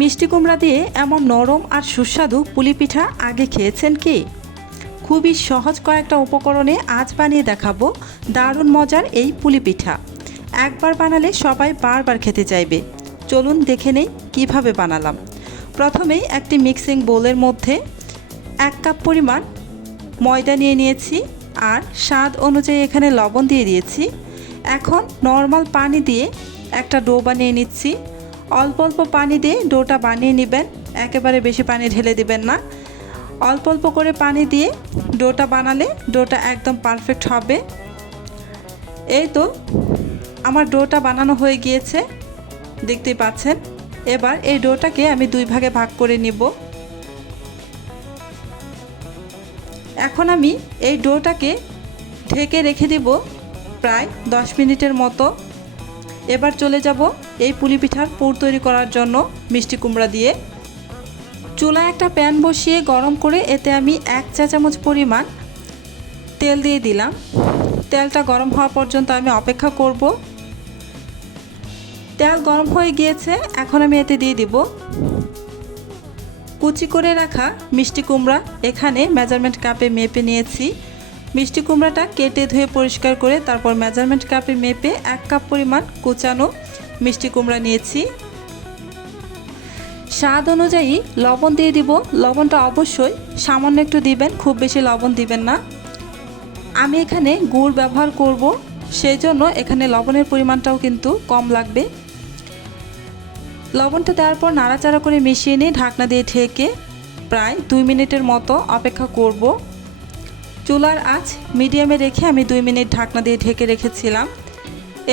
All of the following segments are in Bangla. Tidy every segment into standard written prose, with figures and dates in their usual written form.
মিষ্টি কুমড়া দিয়ে এমন নরম আর সুস্বাদু পুলি পিঠা আগে খেয়েছেন কি? খুবই সহজ কয়েকটা উপকরণে আজ বানিয়ে দেখাবো দারুণ মজার এই পুলি পিঠা। একবার বানালে সবাই বারবার খেতে চাইবে। চলুন দেখে নেই কীভাবে বানালাম। প্রথমেই একটি মিক্সিং বোলের মধ্যে 1 কাপ পরিমাণ ময়দা নিয়ে নিয়েছি আর স্বাদ অনুযায়ী এখানে লবণ দিয়ে দিয়েছি। এখন নর্মাল পানি দিয়ে একটা ডো বানিয়ে নিচ্ছি। অল্প অল্প পানি দিয়ে ডোটা বানিয়ে নেবেন, একেবারে বেশি পানি ঢেলে দিবেন না। অল্প অল্প করে পানি দিয়ে ডোটা বানালে ডোটা একদম পারফেক্ট হবে। এই তো আমার ডোটা বানানো হয়ে গিয়েছে, দেখতেই পাচ্ছেন। এবার এই ডোটাকে আমি 2 ভাগে ভাগ করে নিব। এখন আমি এই ডোটাকে ঢেকে রেখে দিব প্রায় 10 মিনিটের মতো। এবার চলে যাব এই পুলি পিঠার পুর তৈরি করার জন্য মিষ্টি কুমড়া দিয়ে। চুলায় একটা প্যান বসিয়ে গরম করে এতে আমি 1 চা চামচ পরিমাণ তেল দিয়ে দিলাম। তেলটা গরম হওয়া পর্যন্ত আমি অপেক্ষা করব। তেল গরম হয়ে গিয়েছে, এখন আমি এতে দিয়ে দিব কুচি করে রাখা মিষ্টি কুমড়া। এখানে মেজারমেন্ট কাপে মেপে নিয়েছি। মিষ্টি কুমড়াটা কেটে ধুয়ে পরিষ্কার করে তারপর মেজারমেন্ট কাপে মেপে 1 কাপ পরিমাণ কুচানো মিষ্টি কুমড়া নিয়েছি। স্বাদ অনুযায়ী লবণ দিয়ে দিব। লবণটা অবশ্যই সামান্য একটু দিবেন, খুব বেশি লবণ দিবেন না। আমি এখানে গুড় ব্যবহার করব, সেই জন্য এখানে লবণের পরিমাণটাও কিন্তু কম লাগবে। লবণটা দেওয়ার পর নাড়াচাড়া করে মিশিয়ে নিয়ে ঢাকনা দিয়ে ঢেকে প্রায় 2 মিনিটের মতো অপেক্ষা করব। চুলার আঁচ মিডিয়ামে রেখে আমি 2 মিনিট ঢাকনা দিয়ে ঢেকে রেখেছিলাম।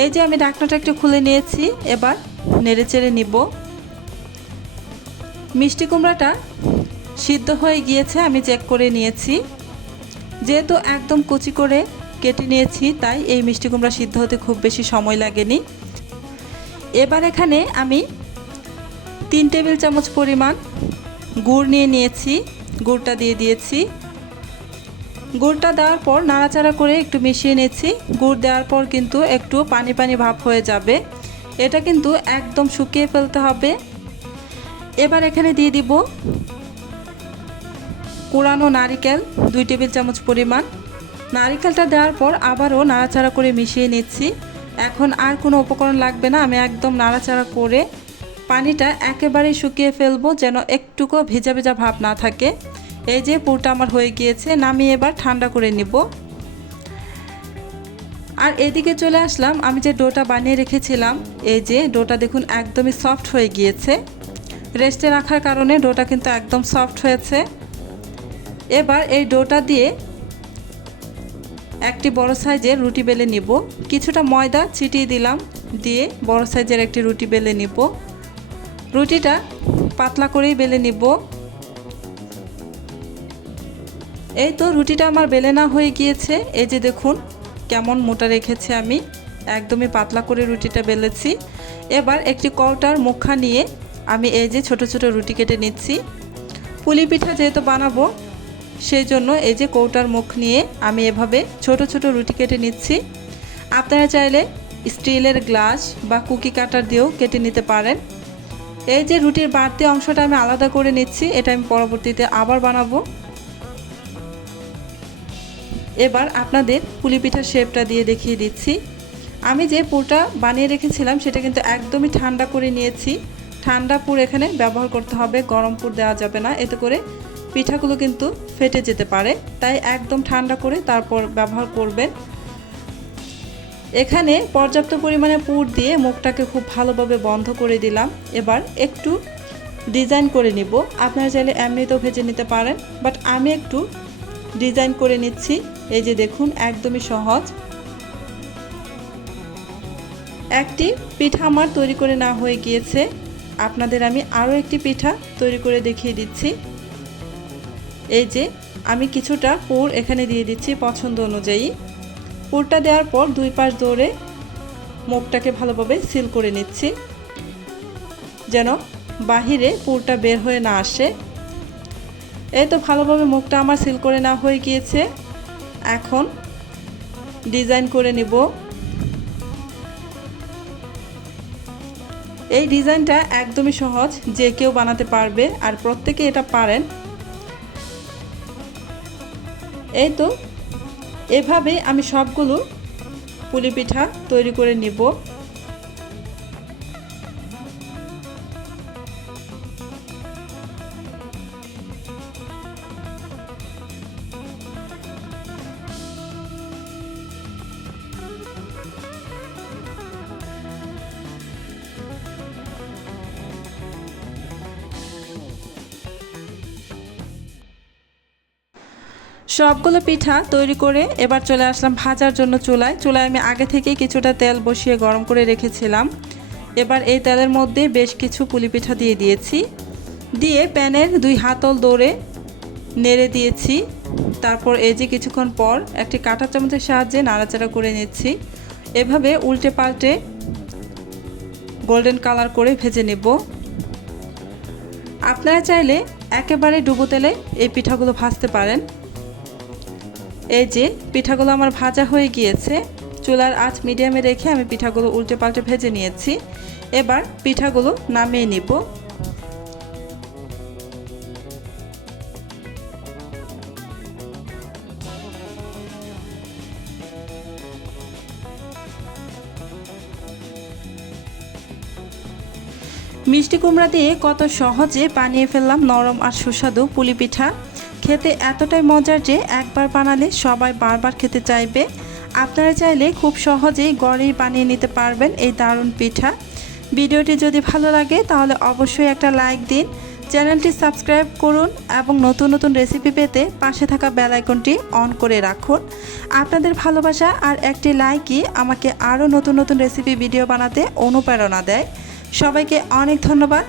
এই যে আমি ঢাকনাটা একটু খুলে নিয়েছি, এবার নেড়েচেড়ে নিব। মিষ্টি কুমড়াটা সিদ্ধ হয়ে গিয়েছে, আমি চেক করে নিয়েছি। যেহেতু একদম কুচি করে কেটে নিয়েছি, তাই এই মিষ্টি কুমড়া সিদ্ধ হতে খুব বেশি সময় লাগেনি। এবার এখানে আমি 3 টেবিল চামচ পরিমাণ গুড় নিয়ে নিয়েছি, গুড়টা দিয়ে দিয়েছি। গুড়টা দেওয়ার পর নাড়াচাড়া করে একটু মিশিয়ে নিয়েছি। গুড় দেওয়ার পর কিন্তু একটু পানি পানি ভাব হয়ে যাবে, এটা কিন্তু একদম শুকিয়ে ফেলতে হবে। এবার এখানে দিয়ে দিব কোরানো নারিকেল 2 টেবিল চামচ পরিমাণ। নারিকেলটা দেওয়ার পর আবারও নাড়াচাড়া করে মিশিয়ে নিচ্ছি। এখন আর কোনো উপকরণ লাগবে না, আমি একদম নাড়াচাড়া করে পানিটা একেবারেই শুকিয়ে ফেলবো, যেন একটুকু ভেজা ভেজা ভাব না থাকে। এই যে পুরটা আমার হয়ে গিয়েছে, নামিয়ে এবার ঠান্ডা করে নিব। আর এদিকে চলে আসলাম, আমি যে ডোটা বানিয়ে রেখেছিলাম, এই যে ডোটা দেখুন একদমই সফট হয়ে গিয়েছে। রেস্টে রাখার কারণে ডোটা কিন্তু একদম সফট হয়েছে। এবার এই ডোটা দিয়ে একটি বড় সাইজের রুটি বেলে নিব। কিছুটা ময়দা ছিটিয়ে দিলাম, দিয়ে বড় সাইজের একটি রুটি বেলে নিব। রুটিটা পাতলা করেই বেলে নিব। এই তো রুটিটা আমার বেলে না হয়ে গিয়েছে। এই যে দেখুন কেমন মোটা রেখেছি আমি, একদমই পাতলা করে রুটিটা বেলেছি। এবার একটি কৌটার মুখা নিয়ে আমি এই যে ছোট ছোট রুটি কেটে নিচ্ছি। পুলি পিঠা যেহেতু বানাবো, সেই জন্য এই যে কৌটার মুখ নিয়ে আমি এভাবে ছোট ছোট রুটি কেটে নিচ্ছি। আপনারা চাইলে স্টিলের গ্লাস বা কুকি কাটার দিয়েও কেটে নিতে পারেন। এই যে রুটির বাড়তি অংশটা আমি আলাদা করে নিচ্ছি, এটা আমি পরবর্তীতে আবার বানাবো। এবার আপনাদের পুলি পিঠার শেপটা দিয়ে দেখিয়ে দিচ্ছি। আমি যে পুরটা বানিয়ে রেখেছিলাম সেটা কিন্তু একদমই ঠান্ডা করে নিয়েছি। ঠান্ডা পুর এখানে ব্যবহার করতে হবে, গরম পুর দেওয়া যাবে না, এতে করে পিঠাগুলো কিন্তু ফেটে যেতে পারে। তাই একদম ঠান্ডা করে তারপর ব্যবহার করবেন। এখানে পর্যাপ্ত পরিমাণে পুর দিয়ে মুখটাকে খুব ভালোভাবে বন্ধ করে দিলাম। এবার একটু ডিজাইন করে নিব। আপনারা চাইলে এমনিতেও ভেজে নিতে পারেন, বাট আমি একটু ডিজাইন করে নিচ্ছি। এই যে দেখুন একদমই সহজ। একটি পিঠা আমার তৈরি করে না হয়ে গিয়েছে, আপনাদের আমি আরও একটি পিঠা তৈরি করে দেখিয়ে দিচ্ছি। এই যে আমি কিছুটা পুর এখানে দিয়ে দিচ্ছি পছন্দ অনুযায়ী। পুরটা দেওয়ার পর 2 পাশ ধরে মুখটাকে ভালোভাবে সিল করে নিচ্ছি, যেন বাহিরে পুরটা বের হয়ে না আসে। এই তো ভালোভাবে মুখটা আমার সিল করে নেওয়া হয়ে গিয়েছে। এখন ডিজাইন করে নিব। এই ডিজাইনটা একদমই সহজ, যে কেউ বানাতে পারবে আর প্রত্যেকে এটা পারেন। এই তো এভাবে আমি সবগুলো পুলি পিঠা তৈরি করে নিব। সবগুলো পিঠা তৈরি করে এবার চলে আসলাম ভাজার জন্য চুলায়। আমি আগে থেকে কিছুটা তেল বসিয়ে গরম করে রেখেছিলাম। এবার এই তেলের মধ্যে বেশ কিছু পুলি পিঠা দিয়ে দিয়েছি, দিয়ে প্যানের 2 হাতল দৌড়ে নেড়ে দিয়েছি। তারপর এই যে কিছুক্ষণ পর একটি কাঁটা চামচের সাহায্যে নাড়াচাড়া করে নিচ্ছি। এভাবে উল্টে পাল্টে গোল্ডেন কালার করে ভেজে নেব। আপনারা চাইলে একেবারে ডুবো তেলে এই পিঠাগুলো ভাজতে পারেন। এই যে পিঠাগুলো আমার ভাজা হয়ে গিয়েছে। চুলার আঁচ মিডিয়ামে রেখে আমি পিঠাগুলো উল্টে পাল্টে ভেজে নিয়েছি। এবার পিঠাগুলো নামিয়ে নিব। মিষ্টি কুমড়া দিয়ে কত সহজে বানিয়ে ফেললাম নরম আর সুস্বাদু পুলি পিঠা। খেতে এতটাই মজার যে একবার বানালে সবাই বারবার খেতে চাইবে। আপনারা চাইলে খুব সহজেই ঘরেই বানিয়ে নিতে পারবেন এই দারুণ পিঠা। ভিডিওটি যদি ভালো লাগে তাহলে অবশ্যই একটা লাইক দিন, চ্যানেলটি সাবস্ক্রাইব করুন এবং নতুন নতুন রেসিপি পেতে পাশে থাকা বেল আইকনটি অন করে রাখুন। আপনাদের ভালোবাসা আর একটি লাইকই আমাকে আরও নতুন নতুন রেসিপি ভিডিও বানাতে অনুপ্রেরণা দেয়। সবাইকে অনেক ধন্যবাদ।